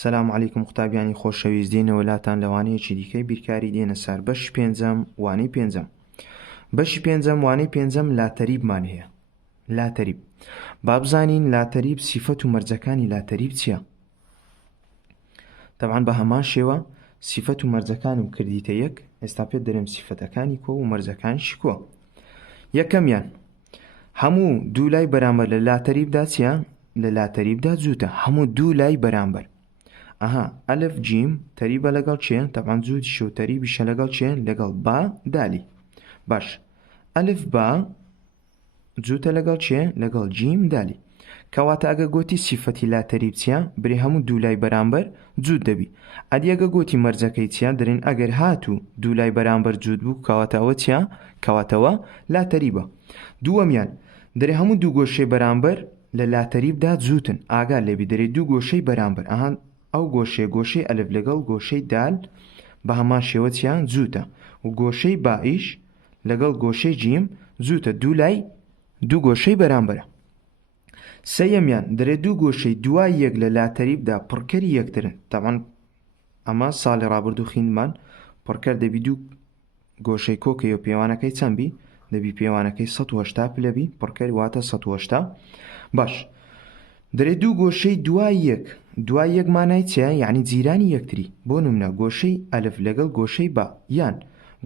سەلام عەلیکم قوتابیانی خۆشەویست، دێنە وڵاتان لەوانەیەکی دیکەی بیرکاری دێنە سەر بەشی پێنجەم وانەی پێنجەم. بەشی پێنجەم وانەی پێنجەم لاتەریبمان هەیە. لاتەریب با بزانین لاتەریب سیفەت و مەرجەکانی لاتەریب چییە؟ تەبعاً بە هەمان شێوە سیفەت و مەرجەکانم کردیتە یەک، ئێستا پێت دەرێم سیفەتەکانی کۆ و مەرجەکانیشی کۆ. یەکەمیان هەموو دوو لای بەرامبەر لە لاتەریبدا چییە؟ لە لاتەریبدا جووتە، هەموو دوو لای بەرامبەر. ئەلف جیم تەریبە لەگەڵ چێن؟ تەبعاً جووتیشە و تەریبیشە لەگەڵ چێن؟ لەگەڵ با دالی. باش، ئەلف با جووتە لەگەڵ چێن؟ لەگەڵ جیم دالی. کەواتە ئەگە گوتی سیفەتی لاتەریب چییە؟ برێ هەموو دوو لای بەرامبەر جووت دەبی. ئەدی ئەگە گوتی مەرجەکەی چییە؟ دەرێن ئەگەر هاتوو دوو لای بەرامبەر جووت بوو کەواتە ئەوە چییە؟ کەواتەوە لاتەریبە. دووەمیان دەرێ هەموو دوو گۆشەی بەرامبەر لە لاتەریبدا جووتن، ئاگار لێبی، دەرێ دوو گۆشەی بەرامبەر، ئەو گۆشەی ئەلف لەگەڵ گۆشەی دال بە هەمان شێوە چیان جووتە، و گۆشەی بائیش لەگەڵ گۆشەی جیم جووتە، دوو لای دوو گۆشەی بەرامبەرە. سەیەمیان دەرێ دوو گۆشەی دوای یەک لە لاتەریبدا پڕکەری یەکترن، تەبعاً ئەمە ساڵی ڕابردوو خوێندمان، پڕکەر دەبی دوو گۆشەی کۆکەی و پێوانەکەی چەند بی؟ دەبی پێوانەکەی 180 پلەبی، پڕکەر واتە 180. باش، دەرێ دوو گۆشەی دوای یەک مانای چیە؟ یعنی جیرانی یەکتری. بۆ نمونە گۆشەی ئەلف لەگەڵ گۆشەی با، یان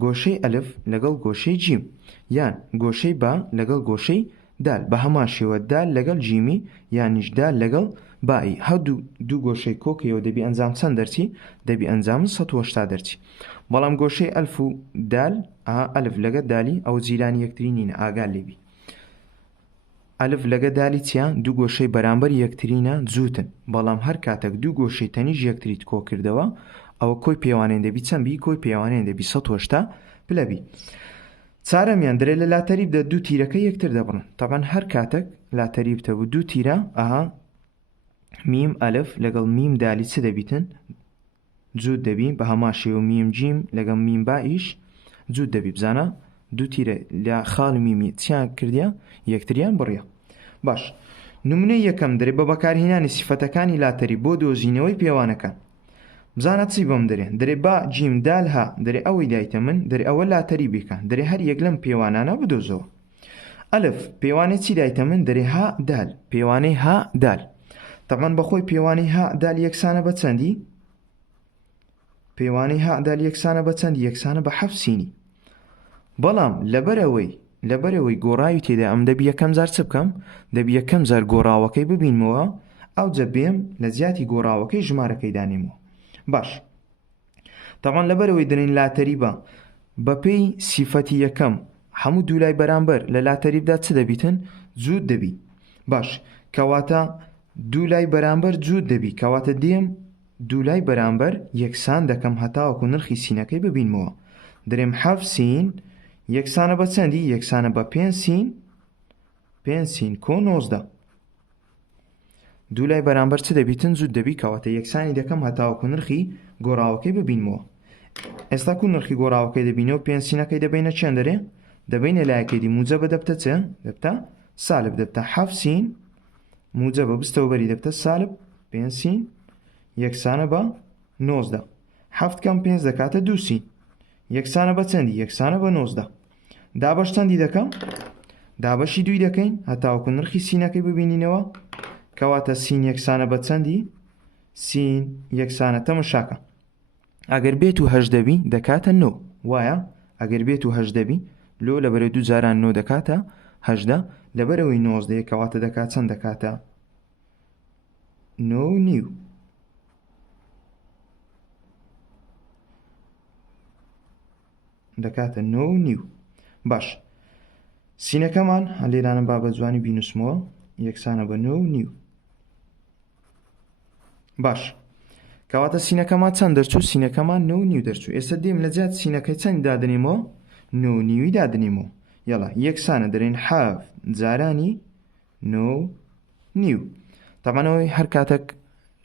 گۆشەی ئەلف لەگەڵ گۆشەی جیم، یان گۆشەی با لەگەڵ گۆشەی دال، بە هەمان شێوە دال لەگەڵ جیمی یانیش دال لەگەڵ بائی. هەردوو دوو گۆشەی کۆکەیەوە دەبی ئەنجام چەند دەرچی؟ دەبی ئەنجام 180 دەرچی. بەڵام گۆشەی ئەلف و دال ئەلف لەگە دالی ئەو جیرانی یەکتری نینە، ئاگار لێبی. ئەلف لەگە دالی چیان؟ دوو گۆشەی بەرامبەر یەکترینە جووتن، بەڵام هەر کاتێک دوو گۆشەی تەنیش یەکتریت کۆ کردەوە ئەوە کۆی پێوانێن دەبی چەندبی؟ کۆی پێوانێن دەبی 180 پلەبی. چارەمیان دەرێت لە لاتەریبدا دوو تیرەکە یەکتر دەبڕن، تەبەن هەر کاتێک لاتەریبتە بوو دوو تیرە میم ئەلف لەگەڵ میم دالی چ دەبیتن؟ جووت دەبی، بە هەمان شێوە میم جیم لەگەڵ میم بائیش جووت دەبی. بزانە دوو تیرە لە خاڵی میمی چیان کردیە؟ یەکتریان بڕیە. باش، نمونەی یەکەم دەرێ بە بەکارهێنانی سیفەتەکانی لاتەریب بۆ دۆزینەوەی پێوانەکان. بزانە چی بۆم دەرێ با جیم دال ها دەرێ ئەوەی دایتە من دەرێ ئەوە لاتەریبیکە، دەرێ هەر یەک لەم پێوانانە بدۆزەوە. ئەلف پێوانەی چی دایتە من؟ دەرێ ها دال، پێوانەی ها دال. تەبەن بەخۆی پێوانەی ها دال یەکسانە بە چەندی؟ پێوانەی ها دال یەکسانە بە چەندی؟ یەکسانە بە 7 سینی. بەڵام لەبەرەوەی گۆڕاوی تێدا ئەم دەبی یەکەم جار چ بکەم؟ دەبی یەکەم جار گۆڕاوەکەی ببینمەوە، ئەو جە بێم لە زیاتی گۆڕاوەکەی ژمارەکەی دانێمەوە. باش، تەبەن لەبەرەوەی دەرێن لاتەریبە بەپێی سیفەتی یەکەم هەموو دوو لای بەرامبەر لە لاتەریبدا چ دەبیتن؟ جووت دەبی. باش، کەواتە دوو لای بەرامبەر جووت دەبی، کەواتە دێم دوو لای بەرامبەر یەکسان دەکەم هەتاوەکو نرخی سینەکەی ببینمەوە. دەرێم 7 سین یەکسانە بە چەندی؟ یەکسانە بە 5 سین، 5 سین کۆ 19. دوو لای بەرامبەر چ دەبیتن؟ جووت دەبی، کەواتە یەکسانی دەکەم هەتاوەکو نرخی گۆڕاوەکەی ببینمەوە. ئێستا کو نرخی گۆڕاوەکەی دەبینەوە 5 سینەکەی دەبینە چەند دەرێ؟ دەبینە لایەکەی دی موجەبە دەبتە چ؟ دەبتە سالب، دەبتە 7 سین موجەبە بستەوە بەری دەبتە سالب 5 سین یەکسانە بە 19. 7 کەم 5 دەکاتە 2 سین، یەکسانە بە چەندی؟ یەکسانە بە 19. دابەش چەندی دەکەم؟ دابەشی 2 دەکەین هەتاوەکو نرخی سینەکەی ببینینەوە، کەواتە سین یەکسانە بە چەندی؟ سین یەکسانە تەمەشاکە. ئەگەر بێت و 8 دەبی دەکاتە 9، وایە؟ ئەگەر بێت و 8 دەبی لۆ لەبەرە دوو جاران 9 دەکاتە 8، لەبەرەوەی 19 کەواتە دەکات چەند؟ دەکاتە 9.5. دەکاتە 9.5. باش، سینەکەمان هەلێرانم با بە جوانی بینوسمەوە، یەکسانە بە 9.5. باش، کەواتە سینەکەمان چەند دەرچوو؟ سینەکەمان 9.5 دەرچوو. ئێستا دێم لە جات سینەکەی چەند دادنێمەوە؟ 9.5 دادنێمەوە. یەڵا یەکسانە دەرێن 7 جارانی 9.5. تەمانەوەی هەر کاتێک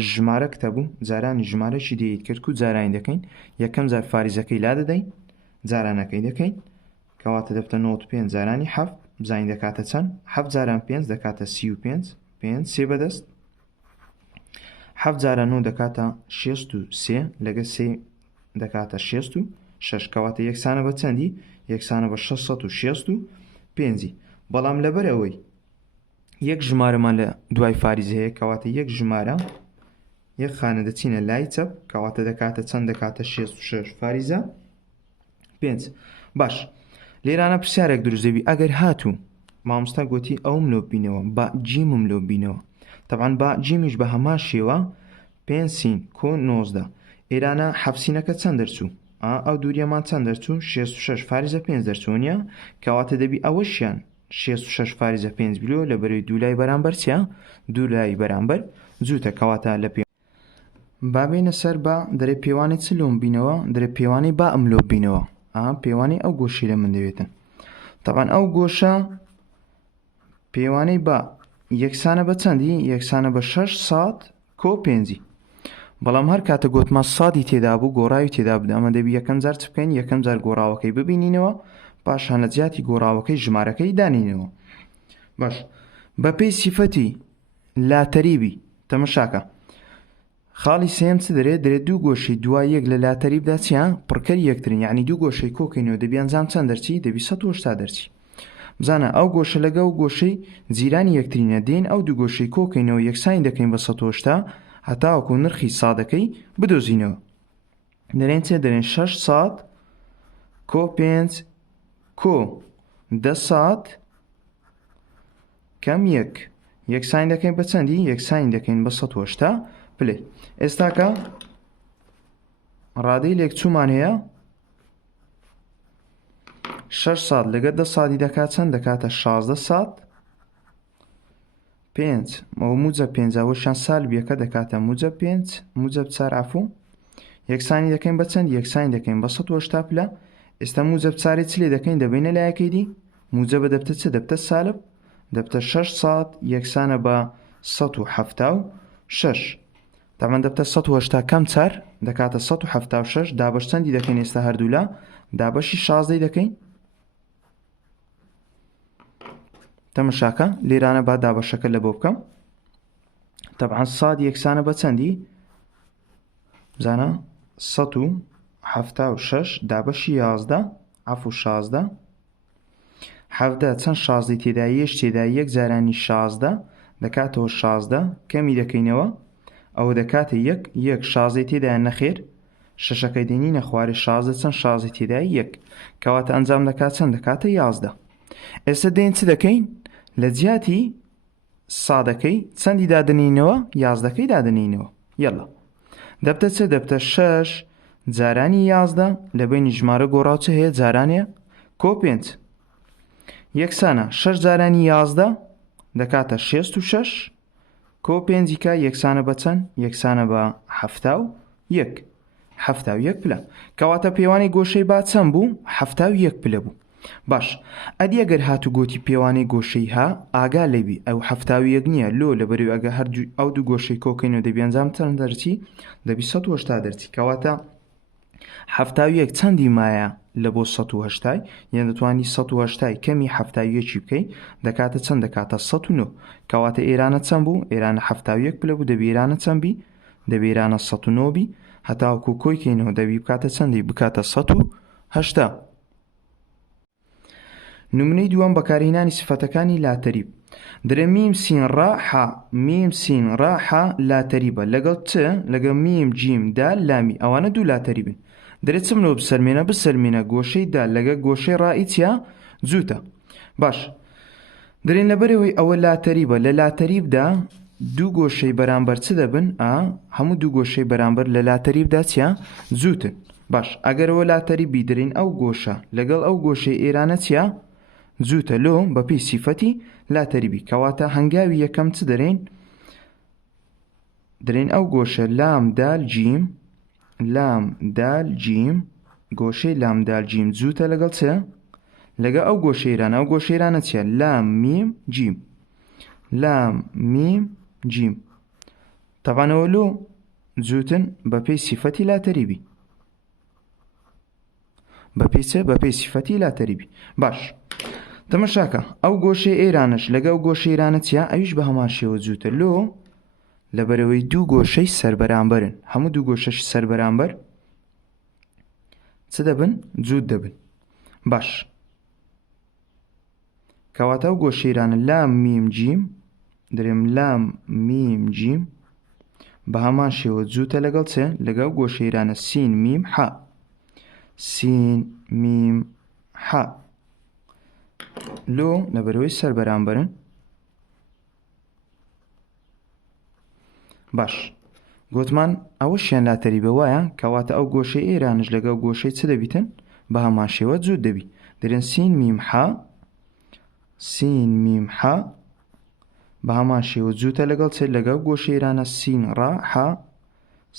ژمارە کتەبوو جارانی ژمارەشی دەیت کرد و جارانی دەکەین، یەکەم جار فاریزەکەی لا دەدەین، جارانەکەی دەکەین، کەواتە دەبتە 95 جارانی 7 بزانین دەکاتە چەند؟ 7 جاران 5 دەکاتە 35، 5 سێ بەدەست 7 جارە 9 دەکاتە 63 لەگە 3 دەکاتە 66 کەواتە یەکسانە بە چەندی؟ یەکسانە بە 665. بەڵام لەبەر ئەوەی یەک ژمارەمان لە دوای فاریزە هەیە کەواتە یەک ژمارە یەک خانە دەچینە لای چەپ کەواتە دەکاتە چەند؟ دەکاتە 66 فاریزە 5. باش لێرانە پرسیارێک دروست دەبی ئەگەر هاتوو مامۆستا گوتی ئەوم لۆ بینەوە با جیمم لۆ بینەوە طبعاً با جیمیش بە هەمان شێوە 5 سین کۆ 19 ئێرانە حەفسینەکە چەند دەرچوو؟ ئەو دووریەمان چەند دەرچوو؟ 66 فاریزە 5 دەرچوونیە کەواتە دەبی ئەوەشیان 66 فاریزە 5 بلۆ لە بەرەوەی دوولای بەرامبەر چیە؟ دوولای بەرامبەر جووتە کەواتە لە پێ بابێنە سەر با دەرێ پێوانی چ لۆم بینەوە؟ دەرێ پێوانی با ئەم لۆ بینەوە پێوانی ئەو گۆشی لە من دەوێتن طبعاً ئەو گۆشە پێوانەی با یەکسانە بە چەندی؟ یەکسانە بە 6 ساد کۆ 5. بەڵام هەر کاتە گوتمان سادی تێدا بوو گۆڕاوی تێدا بوو ئەمە دەبی یەکەم جار چ بکەین؟ یەکەم جار گۆڕاوەکەی ببینینەوە پاشان لە جیاتی گۆڕاوەکەی ژمارەکەی دانینەوە. باش بەپێی سیفەتی لاتەریبی تەمەشاکە خاڵی سێم چ دەرێت دوو گۆشەی دوای یەک لە لاتەریبدا چیان؟ پڕکەری یەکترن یعنی دوو گۆشەی کۆکەینەوە دەبی ئەنجام چەند دەرچی؟ دەبی 180 دەرچی. بزانە ئەو گۆشە لەگە و گۆشەی جیرانی یەکترینە دێن ئەو دوو گۆشەی کۆکەینەوە یەکسانی دەکەین بە 180 هەتاوەکو نرخی سادەکەی بدۆزینەوە دەرێن چێ؟ دەرێن 6 ساد کۆ 5 کۆ 10 ساد کەم یەک یەکسانی دەکەین بە چەندی؟ یەکسانی دەکەین بە 180 پلەی. ئێستاکە ڕادەی لێکچوومان هەیە 6 ساد لەگە 10 سادی دەکات چەند؟ دەکاتە 16 ساد 5 موجب 5 ئەوەشان سالبیەکە دەکاتە موجب 5 موجب 4 عفو یەکسانی دەکەین بە چەند؟ یەکسانی دەکەین بە 180 پلە. ئێستا موجب 4 چ لێ دەکەین؟ دەبینە لایەکەی دی موجبە دەبتە چ؟ دەبتە سالب دەبتە 6 ساد یەکسانە بە 176 تامان دەبتە 180 کەم 4 دەکاتە 176 دابەش چەندی دەکەین ئێستا هەردوو لە دابەشی 16 دەکەین تەمەشاکە لێرانە با دابەشەکە لە بۆ بکەم طبعا ساد یەکسانە بە چەندی؟ بزانە 176 دابەشی 11 عفو 16 حەفدە چەند 16 تێدا یەش تێدا یەک جارانی 16 دەکاتەوە 16 کەمی دەکەینەوە ئەوە دەکاتە یەک 16 تێدا نەخێر شەشەکەی دێنینە خوارێ 16 چەند 16 تێدا یەک کەواتە ئەنجام دەکات چەند؟ دەکاتە 11. ئێستا دێن چ دەکەین؟ لە جیاتی سادەکەی چەندی دادنینەوە؟ 11کەی دادنینەوە یەڵا دەبتە چ؟ دەبتە 6 جارانی 11 لە بینی ژمارە گۆڕاو چ هەیە؟ جارانیە کۆ 5 یەکسانە 6 جارانی 11 دەکاتە 66 کۆ 5 یەکسانە بە چەند؟ یەکسانە بە 71 71 پلە کەواتە پێوانی گۆشەی با چەند بوو؟ 71 پلە بوو. باش ئەدی ئەگەر هاتو گۆتی پێوانەی گۆشەی ها ئاگا لەبی ئەو 71 نییە لۆ لە بەرەوەی ئەگە هەر ئەو دوو گۆشەی کۆکەینەوە دەبی ئەنجام چەند دەرچی؟ دەبی 180 دەرچی کەواتە 71 چەندی مایە لە بۆ 180 یان دەتوانی 180 کەمی 71 بکەی دەکاتە چەند؟ دەکاتە 109 کەواتە ئێرانە چەند بوو؟ ئێرانە 71 پلە بوو دەبی ئێرانە چەند بی؟ دەبی ئێرانە 109 بی هەتاوەکو کۆیکەینەوە دەبی بکاتە چەندی؟ بکاتە 180. نمونەی دووەم بەکارهێنانی سفەتەکانی لاتەریب درێ میم سین ڕاحە میم سین ڕاحە لاتەریبە لەگەڵ چ؟ لەگەڵ میم جیم دال لامی ئەوانە دوو لاتەریبن دەرێت چملەوە بسەرمێنە گۆشەی دال لەگە گۆشەی ڕائی چیا؟ جووتە. باش درێن لەبەرەوەی ئەوە لاتەریبە لە لاتەریبدا دوو گۆشەی بەرامبەر چ دەبن؟ هەموو دوو گۆشەی بەرامبەر لە لاتەریبدا چیا؟ جووتن. باش ئەگەرەوە لاتەریبی درێن ئەو گۆشە لەگەڵ ئەو گۆشەی ئێرانە چیا؟ جووتە لۆ بەپێی سیفەتی لاتەریبی کەواتە هەنگاوی یەکەم چ درێن ئەو گۆشە لام دال جیم گۆشەی لام دال جیم جووتە لەگەڵ چە؟ لەگە ئەو گۆشەیرانە ئەو گۆشەیرانە چیە؟ لام میم جیم تەبانەوە لۆ جووتن بەپێی سیفەتی لاتەریبی بەپێی سیفەتی لاتەریبی. باش تەمەشاکە ئەو گۆشەی ئێرانش لەگە ئەو گۆشەیرانە چیا؟ ئەویش بە هەمان شێوە جووتە لۆ لەبەرەوەی دوو گۆشەی سەربەرامبەرن. هەموو دوو گۆشەش سەربەرامبەر چ دەبن؟ جووت دەبن. باش، کەواتە ئەو گۆشەیرانە لام میم جیم دەرێم لام میم جیم بە هەمان شێوە جووتە لەگەڵ چێ؟ لەگەڵ گۆشەیرانە سین میم حا. سین میم حا لۆ لەبەرەوەی سەربەرامبەرن. باش، گوتمان ئەوەشیان لاتەریبە وایە کەواتە ئەو گۆشەی ئێرانش لەگەڵ گۆشەی چ دەبیتن؟ بە هەمان شێوە جووت دەبی. دەرێن سین میم حا، سین میم حا بە هەمان شێوە جووتە لەگەڵ چێ؟ لەگەڵ گۆشەیرانە سین ڕا حا.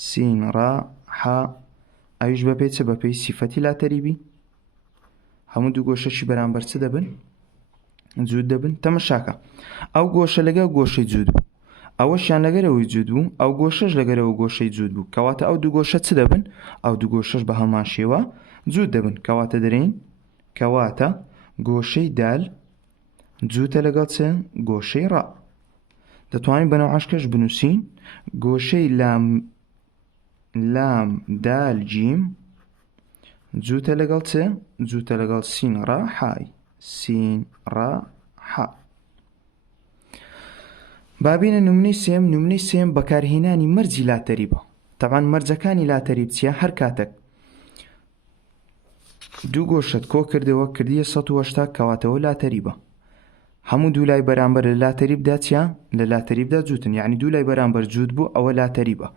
سین ڕا حا ئەویش بەپێی چ؟ بەپێی سیفەتی لاتەریبی. هەموو دوو گۆشەشی بەرامبەر چ دەبن؟ جووت دەبن. تەمەشاکە، ئەو گۆشە لەگەڵ گۆشەی جووت بوو، ئەوەشیان لەگەرەوەی جووت بوو، ئەو گۆشەش لەگەرەوە گۆشەی جووت بوو، کەواتە ئەو دوو گۆشە چ دەبن؟ ئەو دوو گۆشەش بە هەمان شێوە جووت دەبن. کەواتە دەرێن کەواتە گۆشەی دال جووتە لەگەڵ چ؟ گۆشەی ڕا. دەتوانین بەناو عاشقش بنووسین گۆشەی لام دال جیم جووتە لەگەڵ چ؟ جووتە لەگەڵ سین ڕا حای. سین ڕا حا. بابینە نمونەی سێم. نمونەی سێم بەکارهێنانی مەرجی لاتەریبە. تەبان مەرجەکانی لاتەریب چیە؟ هەر کاتێک دوو گۆشت کۆ کردەوە کردیە 180 کەواتەوە لاتەریبە. هەموو دوو لای بەرامبەر لە لاتەریبدا چیە؟ لە لاتەریبدا جووتن، یعنی دوو لای بەرامبەر جووت بوو ئەوە لاتەریبە.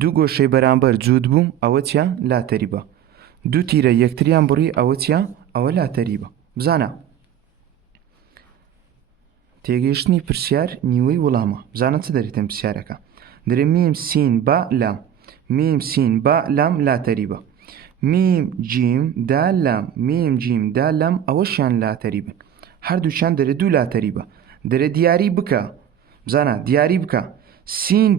دوو گۆشەی بەرامبەر جووت بوو ئەوە چیە؟ لاتەریبە. دوو تیرە یەکتریان بڕی ئەوە چیە؟ ئەوە لاتەریبە. بزانە تێگەیشتنی پرسیار نیوەی وەڵامە. بزانە چ دەریتن پرسیارەکە؟ دەرێ میم سین با لام. میم سین با لام لاتەریبە. میم جیم دال لام. میم جیم دال لام ئەوەشیان لاتەریبن. هەردووشیان دەرێ دوو لاتەریبە. دەرێ دیاری بکە. بزانە دیاری بکە. سین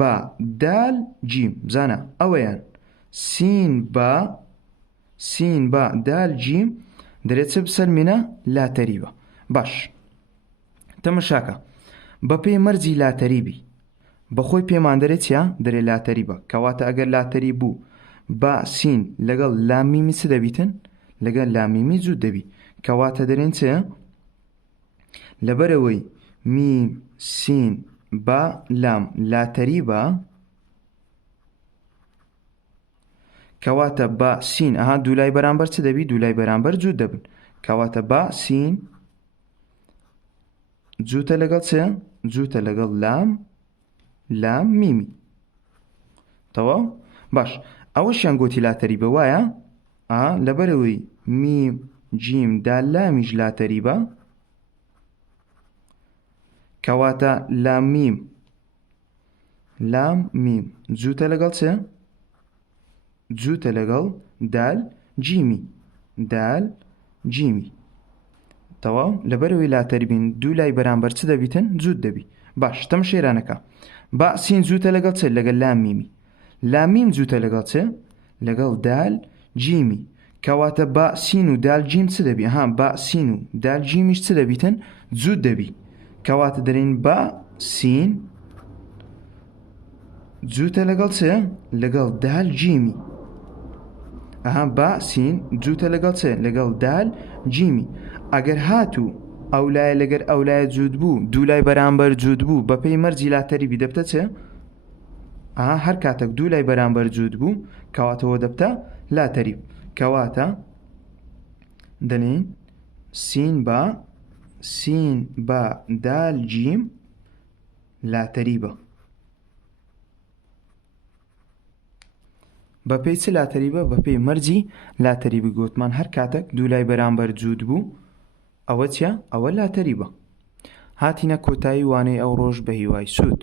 با دال جیم. بزانە ئەوەیان سین با دال جیم دەرێت چ بسەلمێنە؟ لاتەریبە. باش، تەمەشاکە بەپێی مەرجی لاتەریبی بەخۆی پێمان دەرێت چیە؟ دەرێ لاتەریبە. کەواتە ئەگەر لاتەری بوو با سین لەگەڵ لامیمی چ دەبیتن؟ لەگەڵ لامیمی جووت دەبی. کەواتە دەرێن چ؟ لەبەرەوەی میم سین با لام لاتەریبە کەواتە با سین ئەها دوولای بەرامبەر چ دەبی؟ دوولای بەرامبەر جووت دەبن. کەواتە با سین جووتە لەگەڵ چ؟ جووتە لەگەڵ لام میمی. تەواو؟ باش، ئەوەشیان گۆتی لاتەریبە وایە؟ لەبەرەوەی میم جیم دال لامیش لاتەریبە کەواتە لام میم جووتە لەگەڵ چ؟ جووتە لەگەڵ دال جیمی. تەواو؟ لەبەرەوەی لاتەریبین دوو لای بەرامبەر چ دەبیتن؟ جووت دەبی. باش، تەم شێرانەکە با سین جووتە لەگەڵ چ؟ لەگەڵ لام میمی. لام میم جووتە لەگەڵ چ؟ لەگەڵ دال جیمی. کەواتە با سین و دال جیم چ دەبی؟ با سین و دال جیمیش چ دەبیتن؟ جووت دەبی. کەواتە دەرێن با سین جووتە لەگەڵ چ؟ لەگەڵ دال جیمی. با سین جووتە لەگەڵ چ؟ لەگەڵ دال جیمی. ئەگەر هاتوو ئەولایە لەگەر ئەولایە جووت بوو دوولای بەرامبەر جووت بوو بەپێی مەرجی لاتەریبی دەبتە چ؟ هەر کاتێک دوولای بەرامبەر جووت بوو کەواتەوە دەبتە لاتەریب. کەواتە دەڵێن سین با دال جیم لاتەریبە. بەپێی چ لاتەریبە؟ بەپێی مەرجی لاتەریبی. گوتمان هەر کاتێک دوولای بەرامبەر جووت بوو ئەوە چیە؟ ئەوە لاتەریبە. هاتینە کۆتایی وانەی ئەو ڕۆژ بە هیوای سوود.